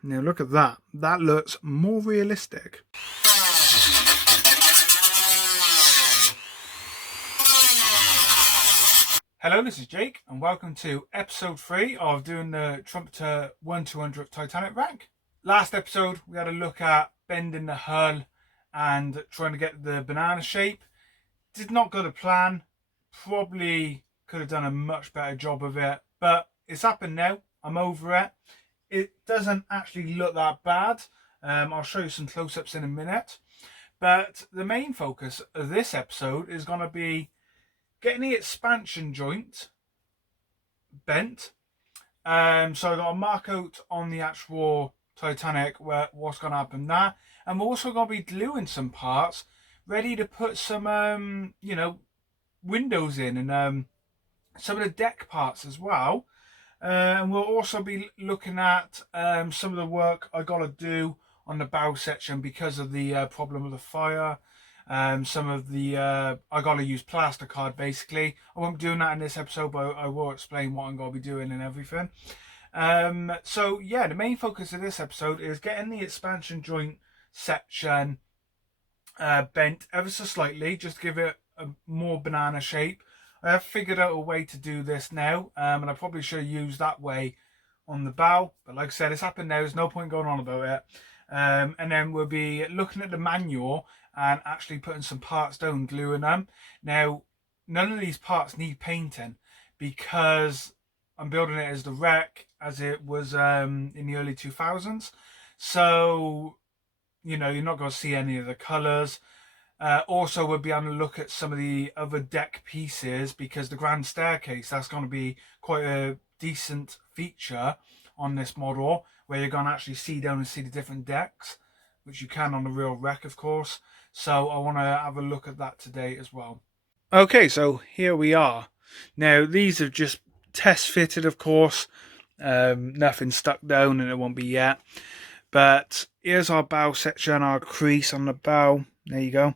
Now look at that. That looks more realistic. Hello, this is Jake, and welcome to episode 3 of doing the Trumpeter 1/200th Titanic rank. Last episode, we had a look at bending the hull and trying to get the banana shape. Did not go to plan. Probably could have done a much better job of it, but it's happened now. I'm over it. It doesn't actually look that bad. I'll show you some close-ups in a minute. But the main focus of this episode is going to be getting the expansion joint bent. So I got a mark out on the actual Titanic what's going to happen there. And we're also going to be gluing some parts ready to put some, windows in and some of the deck parts as well. And we'll also be looking at some of the work I got to do on the bow section because of the problem with the fire. Some of the I got to use plasticard basically. I won't be doing that in this episode, but I will explain what I'm going to be doing and everything. So yeah, the main focus of this episode is getting the expansion joint section bent ever so slightly, just to give it a more banana shape. I have figured out a way to do this now, and I probably should have used that way on the bow, but like I said, it's happened now. There's no point going on about it. And then we'll be looking at the manual and actually putting some parts down, gluing them. Now, none of these parts need painting because I'm building it as the wreck as it was in the early 2000s. So, you're not going to see any of the colours. Also, we'll be able to look at some of the other deck pieces because the grand staircase, that's going to be quite a decent feature on this model where you're going to actually see down and see the different decks, which you can on the real wreck, of course. So I want to have a look at that today as well. Okay, so here we are. Now, these are just test fitted, of course. Nothing stuck down and it won't be yet. But here's our bow section, our crease on the bow. There you go.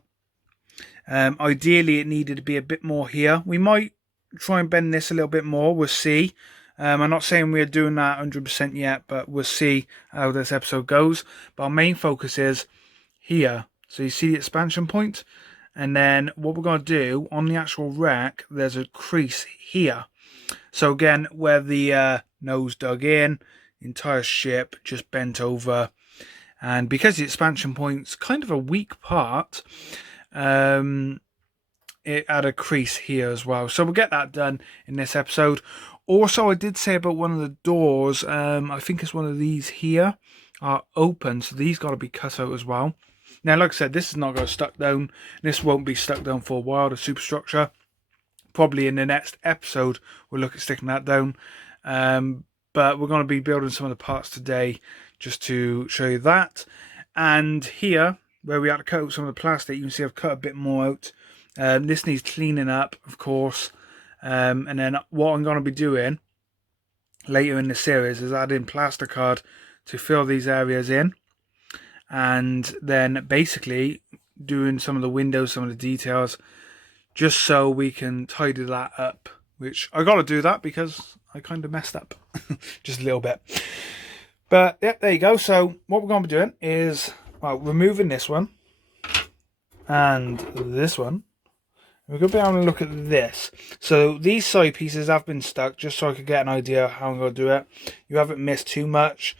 Ideally, it needed to be a bit more here. We might try and bend this a little bit more. We'll see. I'm not saying we're doing that 100% yet, but we'll see how this episode goes. But our main focus is here. So you see the expansion point? And then what we're going to do on the actual wreck, there's a crease here. So again, where the nose dug in, the entire ship just bent over. And because the expansion point's kind of a weak part, it had a crease here as well. So we'll get that done in this episode. Also, I did say about one of the doors, I think it's one of these here, are open. So these got to be cut out as well. Now, like I said, this is not going to stuck down. This won't be stuck down for a while, the superstructure. Probably in the next episode, we'll look at sticking that down. But we're going to be building some of the parts today just to show you that. And here, where we had to cut out some of the plastic, you can see I've cut a bit more out. This needs cleaning up, of course. And then what I'm going to be doing later in the series is adding plasticard to fill these areas in. And then basically doing some of the windows, some of the details, just so we can tidy that up. Which I got to do that because I kind of messed up just a little bit. But yeah, there you go. So what we're going to be doing is, well, removing this one and this one. We're going to be able to look at this. So these side pieces have been stuck just so I could get an idea how I'm going to do it. You haven't missed too much.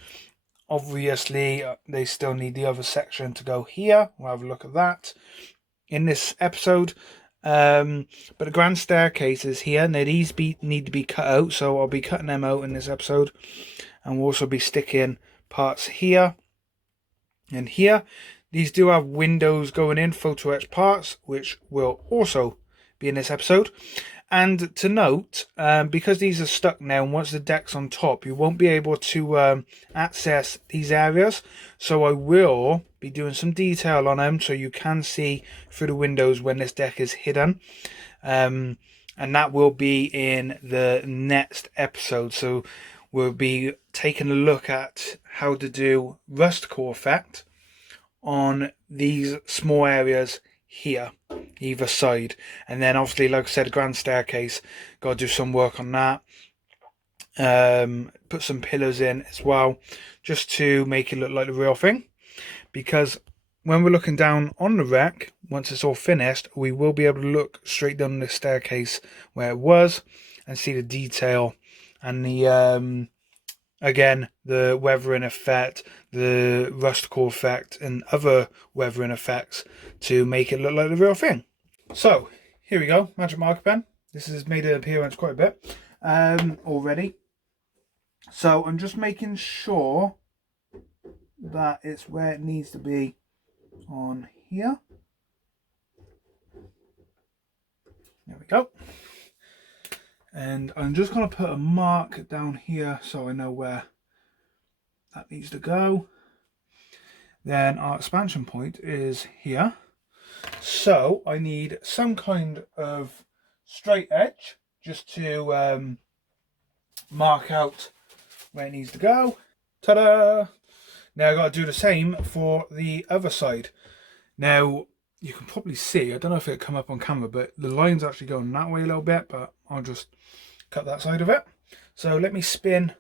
Obviously, they still need the other section to go here. We'll have a look at that in this episode. But the grand staircase is here. Now these need to be cut out, so I'll be cutting them out in this episode. And we'll also be sticking parts here and here. These do have windows going in, photo etch parts, which will also be in this episode. And to note, because these are stuck now, and once the deck's on top, you won't be able to access these areas. So I will be doing some detail on them so you can see through the windows when this deck is hidden. And that will be in the next episode. So we'll be taking a look at how to do rust core effect on these small areas here, either side. And then obviously, like I said, grand staircase, got to do some work on that. Put some pillars in as well, just to make it look like the real thing. Because when we're looking down on the wreck, once it's all finished, we will be able to look straight down the staircase where it was and see the detail and the again, the weathering effect, the rust core effect, and other weathering effects to make it look like the real thing. So here we go, magic marker pen. This has made an appearance quite a bit already. So I'm just making sure that it's where it needs to be on here. There we go. And I'm just going to put a mark down here so I know where that needs to go. Then our expansion point is here. So I need some kind of straight edge just to mark out where it needs to go. Ta-da! Now I've got to do the same for the other side. Now you can probably see, I don't know if it'll come up on camera, but the line's actually going that way a little bit, but I'll just cut that side of it. So let me spin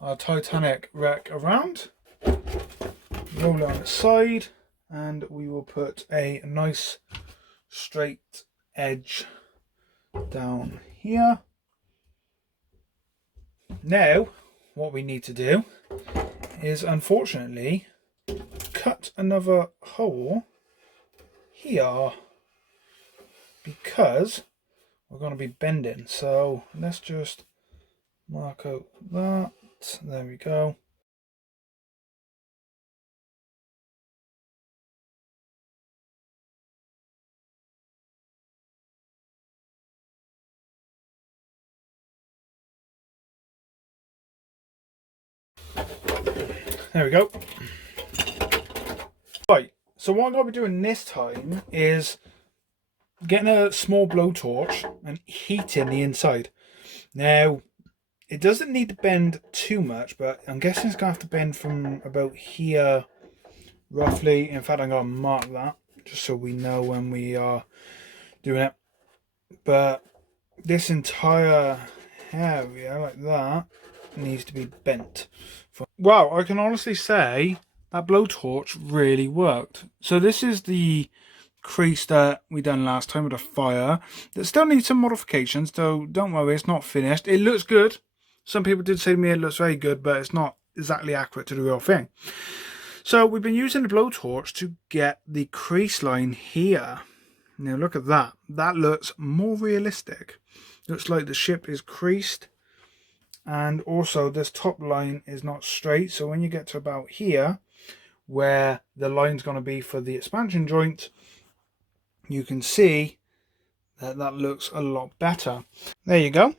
our Titanic wreck around, roll it on its side, and we will put a nice straight edge down here. Now what we need to do is, unfortunately, cut another hole here because we're going to be bending. So let's just mark out that. There we go. There we go. Right, so what I'm going to be doing this time is getting a small blowtorch and heating the inside. Now, it doesn't need to bend too much, but I'm guessing it's going to have to bend from about here, roughly. In fact, I'm going to mark that, just so we know when we are doing it. But this entire area, like that, needs to be bent. Wow, I can honestly say that blowtorch really worked. So this is the crease that we done last time with a fire. That still needs some modifications, so don't worry, it's not finished. It looks good. Some people did say to me it looks very good, but it's not exactly accurate to the real thing. So we've been using the blowtorch to get the crease line here. Now look at that. That looks more realistic. Looks like the ship is creased. And also this top line is not straight. So when you get to about here, where the line's going to be for the expansion joint, you can see that that looks a lot better. There you go.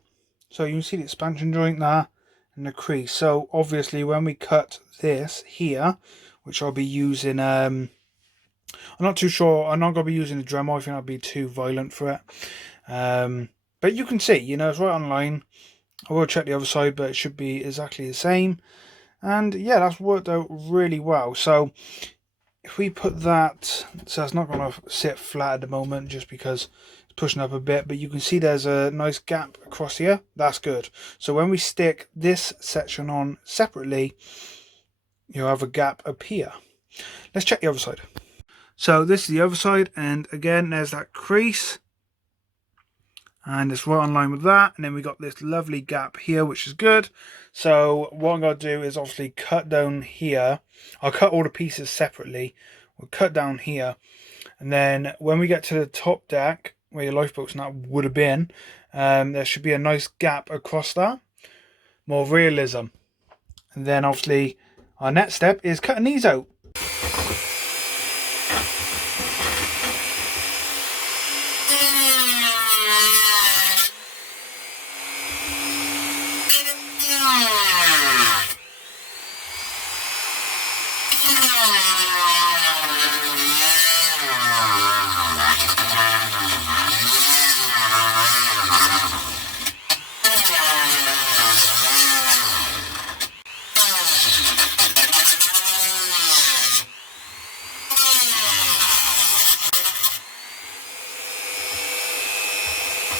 So you can see the expansion joint there and the crease. So obviously when we cut this here, which I'll be using, I'm not too sure, I'm not going to be using a Dremel, I think that'd be too violent for it. But you can see, you know, it's right on line. I will check the other side, but it should be exactly the same. And yeah, that's worked out really well. So if we put that, so it's not going to sit flat at the moment just because it's pushing up a bit, but you can see there's a nice gap across here. That's good. So when we stick this section on separately, you'll have a gap up here. Let's check the other side. So this is the other side, and again there's that crease, and it's right on line with that. And then we got this lovely gap here, which is good. So what I'm going to do is obviously cut down here. I'll cut all the pieces separately. We'll cut down here, and then when we get to the top deck where your lifeboats and that would have been, there should be a nice gap across that. More realism. And then obviously our next step is cutting these out.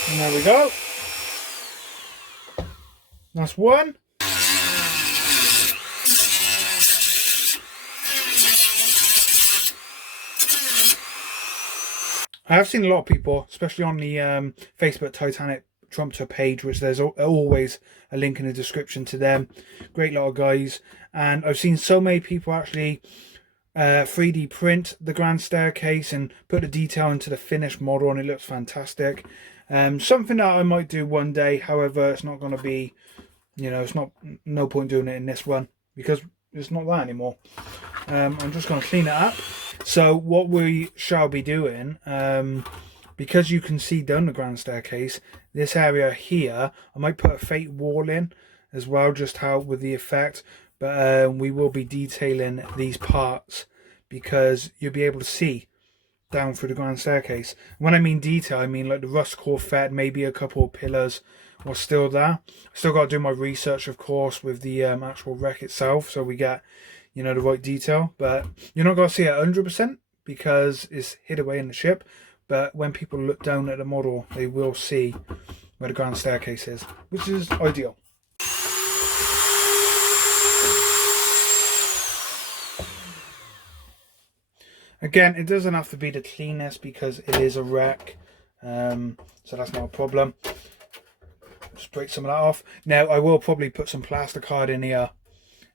And there we go. That's one. I have seen a lot of people, especially on the Facebook Titanic Trumpeter page, which there's always a link in the description to them. Great lot of guys. And I've seen so many people actually 3D print the grand staircase and put the detail into the finished model, and it looks fantastic. Something that I might do one day. However, it's not going to be, you know, it's not, no point doing it in this one because it's not that anymore. I'm just going to clean it up. So what we shall be doing, because you can see down the grand staircase, this area here, I might put a fake wall in as well, just to help with the effect. But we will be detailing these parts because you'll be able to see down through the grand staircase. When I mean detail, I mean like the rust core fed, maybe a couple of pillars are still there. Still got to do my research, of course, with the actual wreck itself, so we get, you know, the right detail. But you're not going to see it 100% because it's hid away in the ship. But when people look down at the model, they will see where the grand staircase is, which is ideal. Again, it doesn't have to be the cleanest because it is a wreck, so that's not a problem. Just break some of that off. Now, I will probably put some plaster card in here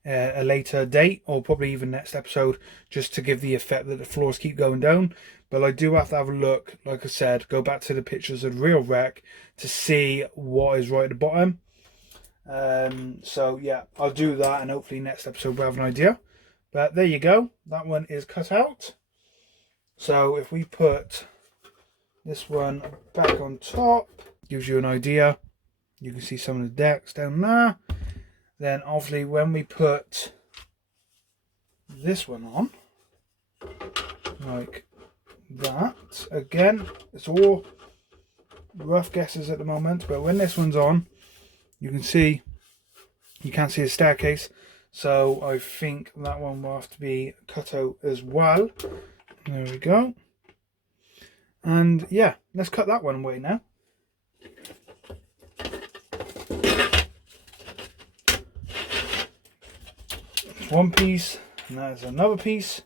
a later date, or probably even next episode, just to give the effect that the floors keep going down. But I do have to have a look, like I said, go back to the pictures of the real wreck to see what is right at the bottom. So yeah, I'll do that, and hopefully next episode we'll have an idea. But there you go, that one is cut out. So if we put this one back on top, gives you an idea. You can see some of the decks down there. Then obviously when we put this one on, like that, again, it's all rough guesses at the moment, but when this one's on, you can see, you can't see the staircase, so I think that one will have to be cut out as well. There we go. And yeah, let's cut that one away now. There's one piece, and there's another piece.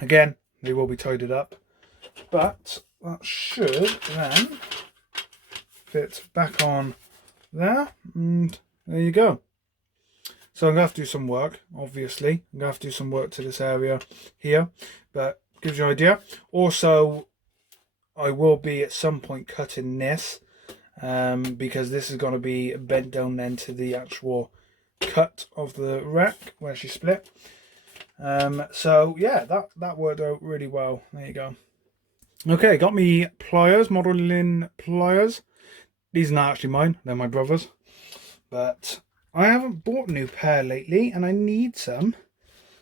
Again, they will be tidied up, but that should then fit back on there, and there you go. So I'm going to have to do some work, obviously. I'm going to have to do some work to this area here, but gives you an idea. Also, I will be at some point cutting this, because this is going to be bent down then to the actual cut of the wreck where she split. So yeah, that worked out really well. There you go. Okay, got me pliers, modeling pliers. These are not actually mine, they're my brother's. But I haven't bought a new pair lately, and I need some,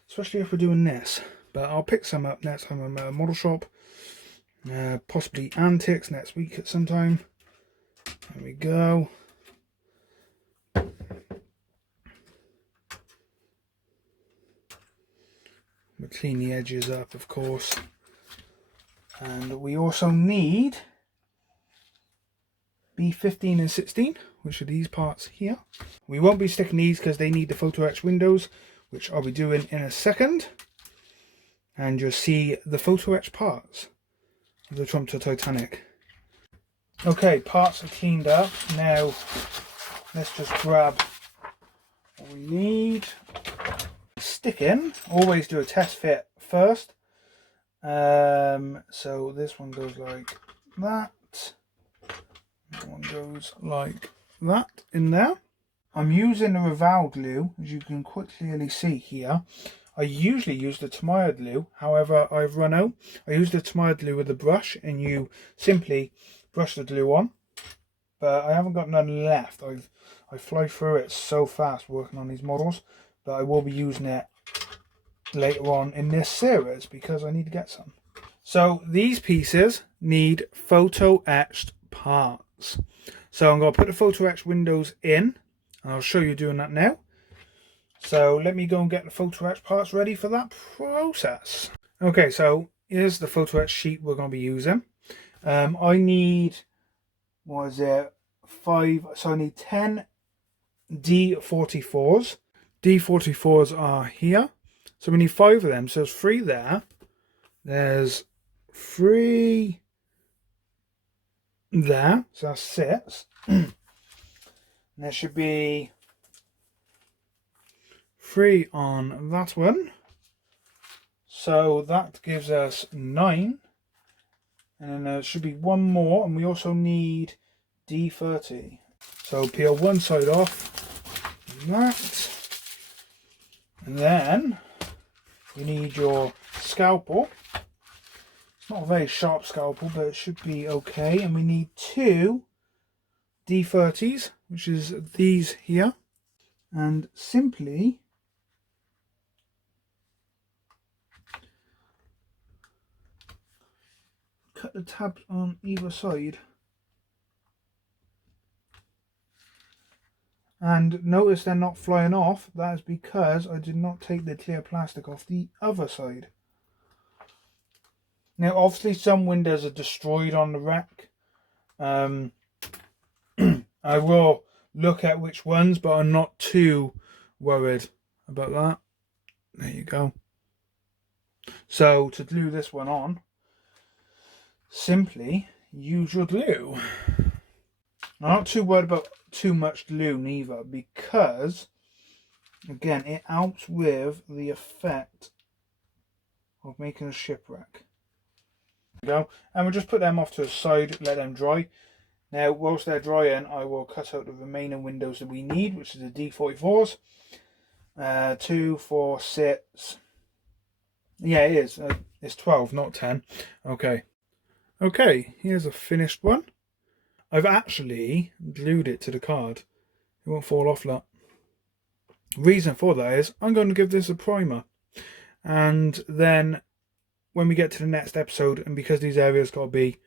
especially if we're doing this. But I'll pick some up next time I'm at a model shop. Possibly Antics next week at some time. There we go. We'll clean the edges up, of course. And we also need B15 and 16, which are these parts here. We won't be sticking these because they need the photo etch windows, which I'll be doing in a second. And you'll see the photo etch parts of the Trumpeter Titanic. Okay, parts are cleaned up. Now, let's just grab what we need. Stick in. Always do a test fit first. So this one goes like that. That one goes like that in there. I'm using the Reval glue, as you can quite clearly see here. I usually use the Tamiya glue, however I've run out. I use the Tamiya glue with a brush, and you simply brush the glue on. But I haven't got none left. I fly through it so fast working on these models, but I will be using it later on in this series because I need to get some. So these pieces need photo etched parts. So I'm going to put the photo etched windows in, and I'll show you doing that now. So let me go and get the photo etch parts ready for that process. Okay, so here's the photo etch sheet we're going to be using. I need, what is it, 5, so I need 10 D44s. D44s are here. So we need 5 of them. So there's 3 there. There's 3 there. So that's 6. And there should be 3 on that one. So that gives us 9. And then there should be 1 more. And we also need D30. So peel one side off. That. And then you need your scalpel. It's not a very sharp scalpel, but it should be okay. And we need 2 D30s, which is these here. And simply cut the tabs on either side. And notice they're not flying off. That is because I did not take the clear plastic off the other side. Now, obviously, some windows are destroyed on the rack. I will look at which ones, but I'm not too worried about that. There you go. So, to glue this one on, simply use your glue. I'm not too worried about too much glue neither, because again it helps with the effect of making a shipwreck. There we go. And we'll just put them off to the side, let them dry. Now whilst they're drying, I will cut out the remaining windows that we need, which is the D44s. 2, 4, 6. Yeah, it is. It's 12, not 10. Okay, here's a finished one. I've actually glued it to the card. It won't fall off that. Reason for that is I'm going to give this a primer. And then when we get to the next episode, and because these areas got to be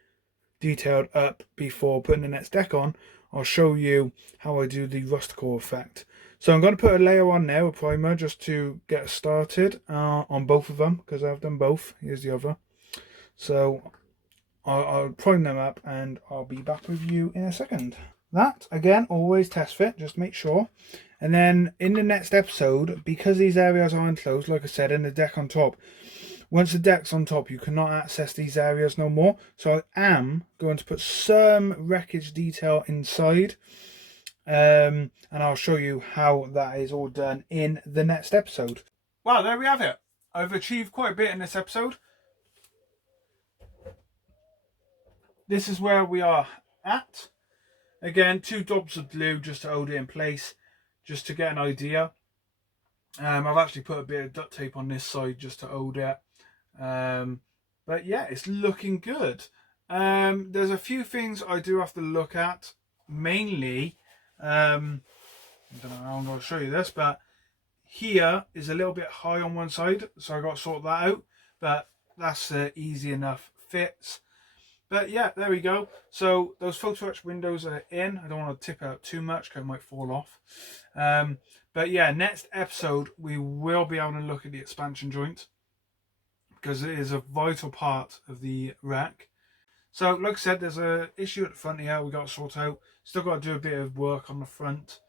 detailed up before putting the next deck on, I'll show you how I do the rust core effect. So I'm going to put a layer on there, a primer, just to get started on both of them, because I've done both. Here's the other. So I'll prime them up and I'll be back with you in a second. That, again, always test fit, just make sure. And then in the next episode, because these areas are enclosed, like I said, and the deck on top, once the deck's on top, you cannot access these areas no more. So I am going to put some wreckage detail inside. And I'll show you how that is all done in the next episode. Well, there we have it. I've achieved quite a bit in this episode. This is where we are at. Again, 2 dobs of glue just to hold it in place, just to get an idea. I've actually put a bit of duct tape on this side just to hold it. But yeah, it's looking good. There's a few things I do have to look at. Mainly, I don't know how I'm going to show you this, but here is a little bit high on one side, so I got to sort that out. But that's easy enough fits. But yeah, there we go. So those photo etch windows are in. I don't want to tip out too much because it might fall off. But yeah, next episode we will be able to look at the expansion joint, because it is a vital part of the rack. So like I said, there's an issue at the front here we got to sort out. Still got to do a bit of work on the front,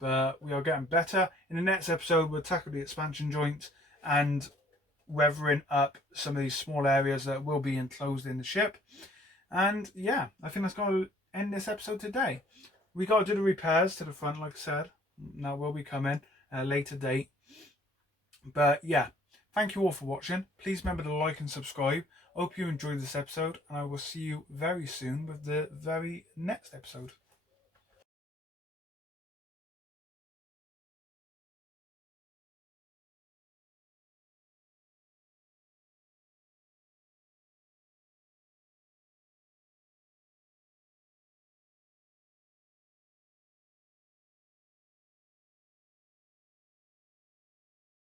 but we are getting better. In the next episode we'll tackle the expansion joint and weathering up some of these small areas that will be enclosed in the ship. And yeah, I think that's going to end this episode today. We got to do the repairs to the front, like I said. That will be coming at a later date. But yeah, thank you all for watching. Please remember to like and subscribe. Hope you enjoyed this episode, and I will see you very soon with the very next episode.